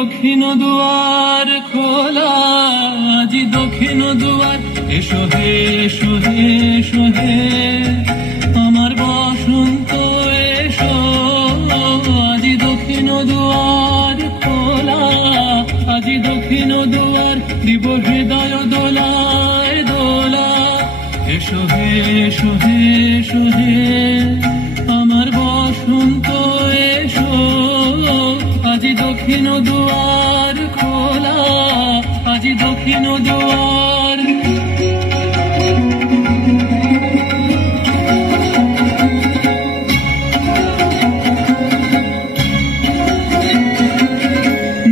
দক্ষিণ দুয়ার খোলা, আজি দক্ষিণ দুয়ার, এসো হে এসো হে এসো হে আমার বসন্ত এসো। আজি দক্ষিণ দুয়ার খোলা, আজি দক্ষিণ দুয়ার, দিব হৃদয় দোলায় দোলা। এসো হে এসো হে এসো হে আমার বসন্ত এসো। আজি দক্ষিণ দুয়ার খোলা, আজি দক্ষিণ দুয়ার।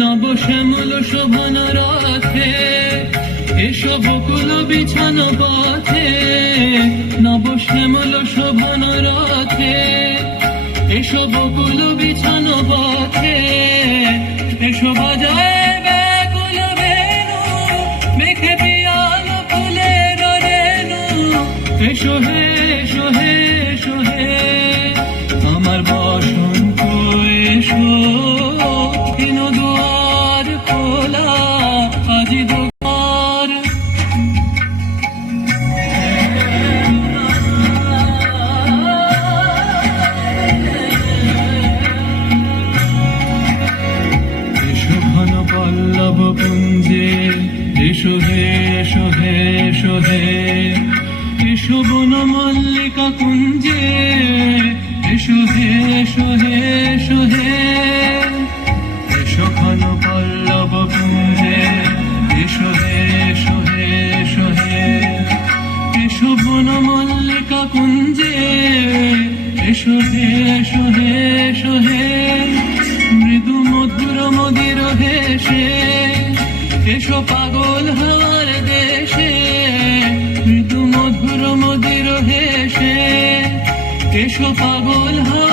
নব শ্যামল শোভন রথে, এসো বকুল বিছানো পথে। নব শ্যামল শোভন রথে, এসো বকুল বিছানো পথে। এসো বাজায় ব্যাকুল বেণু, মেখে পিয়াল ফুলের রেণু। এসো হে এসো হে এসো হে আমার বসন্ত এসো। দক্ষিণ দুয়ার খোলা, আজি দুয়ার। এসো ঘন পল্লব পুঞ্জে, এসো হে এসো হে এসো হে। এসো বন মল্লিকা কুঞ্জে, এসো হে এসো হে এসো হে। এসো ঘন পল্লব পুঞ্জে, এসো হে এসো হে এসো হে। এসো বন মল্লিকা কুঞ্জে, এসো হে এসো হে এসো হে। মৃদু মধুর মদির হেসে, এসো পাগল হওয়ার দেশে। মৃদু মধুর মদির হেসে, এসো পাগল হওয়ার